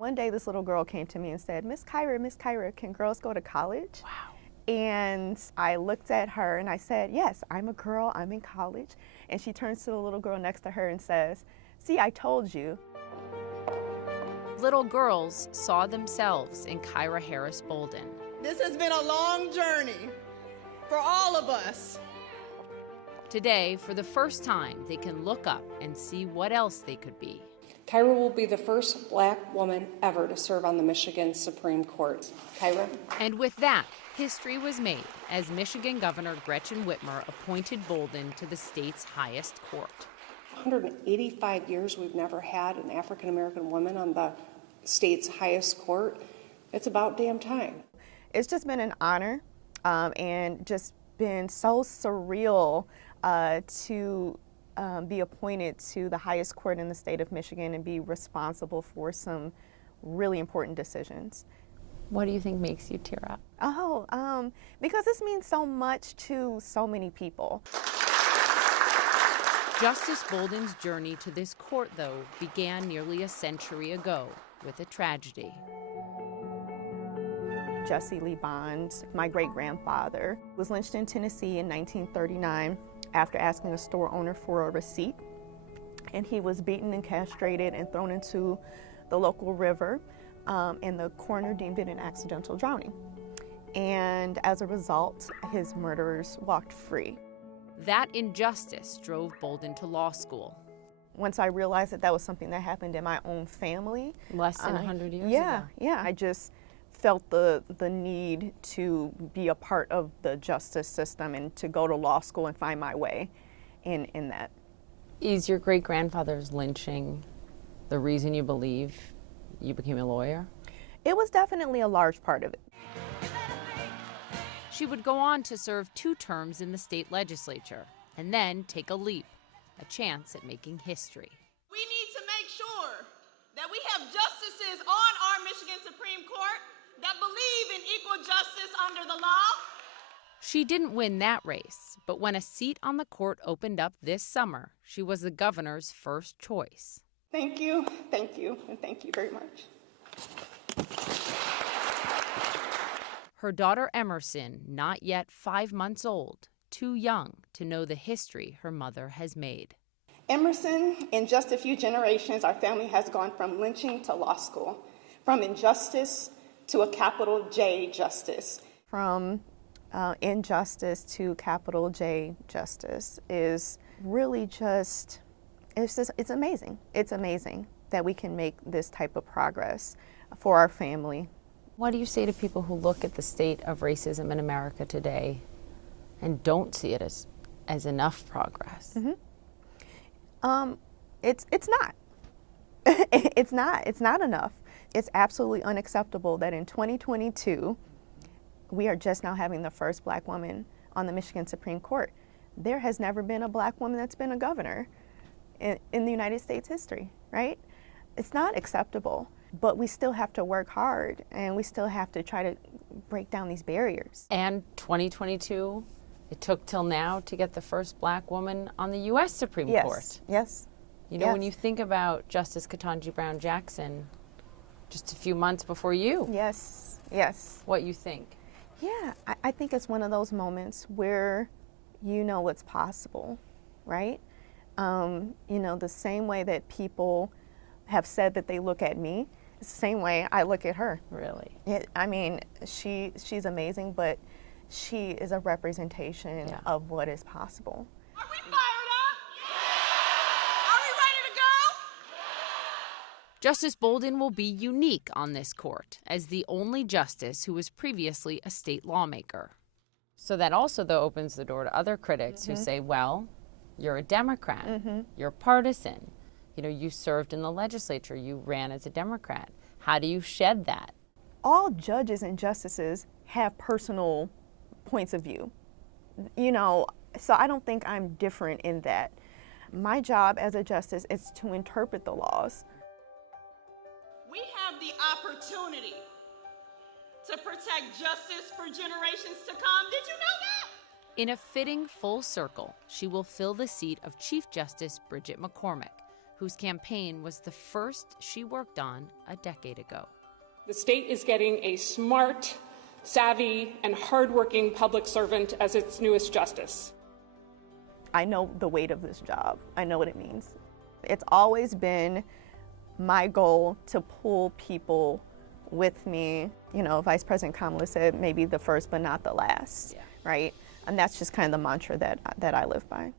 One day this little girl came to me and said, Miss Kyra, can girls go to college? Wow. And I looked at her and I said, yes, I'm a girl, I'm in college. And she turns to the little girl next to her and says, see, I told you. Little girls saw themselves in Kyra Harris Bolden. This has been a long journey for all of us. Today, for the first time, they can look up and see what else they could be. Kyra will be the first black woman ever to serve on the Michigan Supreme Court. Kyra? And with that, history was made as Michigan Governor Gretchen Whitmer appointed Bolden to the state's highest court. 185 years we've never had an African-American woman on the state's highest court. It's about damn time. It's just been an honor and just been so surreal to be appointed to the highest court in the state of Michigan and be responsible for some really important decisions. What do you think makes you tear up? Oh, because this means so much to so many people. Justice Bolden's journey to this court, though, began nearly a century ago with a tragedy. Jesse Lee Bond, my great-grandfather, was lynched in Tennessee in 1939 after asking a store owner for a receipt. And he was beaten and castrated and thrown into the local river, and the coroner deemed it an accidental drowning. And as a result, his murderers walked free. That injustice drove Bolden to law school. Once I realized that that was something that happened in my own family. Less than 100 years ago. ago. Yeah, I just felt the need to be a part of the justice system and to go to law school and find my way in that. Is your great-grandfather's lynching the reason you believe you became a lawyer? It was definitely a large part of it. She would go on to serve 2 terms in the state legislature and then take a leap, a chance at making history. We need to make sure that we have justices on our Michigan Supreme Court that believe in equal justice under the law. She didn't win that race, but when a seat on the court opened up this summer, she was the governor's first choice. Thank you, and thank you very much. Her daughter Emerson, not yet 5 months old, too young to know the history her mother has made. Emerson, in just a few generations, our family has gone from lynching to law school, from injustice to a capital J justice. From injustice to capital J justice is really just, it's amazing. It's amazing that we can make this type of progress for our family. What do you say to people who look at the state of racism in America today and don't see it as enough progress? Mm-hmm. It's not. It's not enough. It's absolutely unacceptable that in 2022, we are just now having the first black woman on the Michigan Supreme Court. There has never been a black woman that's been a governor in the United States history, right? It's not acceptable. But we still have to work hard, and we still have to try to break down these barriers. And 2022, it took till now to get the first black woman on the U.S. Supreme Court. Yes. You know, when you think about Justice Ketanji Brown Jackson, just a few months before you. Yes. What you think? Yeah, I think it's one of those moments where you know what's possible, right? You know, the same way that people have said that they look at me, it's the same way I look at her. Really? I mean, she's amazing, but she is a representation of what is possible. Are we fired up? Yeah! Are we ready to go? Justice Bolden will be unique on this court as the only justice who was previously a state lawmaker. So that also, though, opens the door to other critics who say, well, you're a Democrat, you're partisan. You know, you served in the legislature, you ran as a Democrat. How do you shed that? All judges and justices have personal points of view, you know, so I don't think I'm different in that. My job as a justice is to interpret the laws. We have the opportunity to protect justice for generations to come. Did you know that? In a fitting full circle, she will fill the seat of Chief Justice Bridget McCormick, whose campaign was the first she worked on a decade ago. The state is getting a smart, savvy, and hardworking public servant as its newest justice. I know the weight of this job. I know what it means. It's always been my goal to pull people with me. You know, Vice President Kamala said, maybe the first but not the last, right? And that's just kind of the mantra that I live by.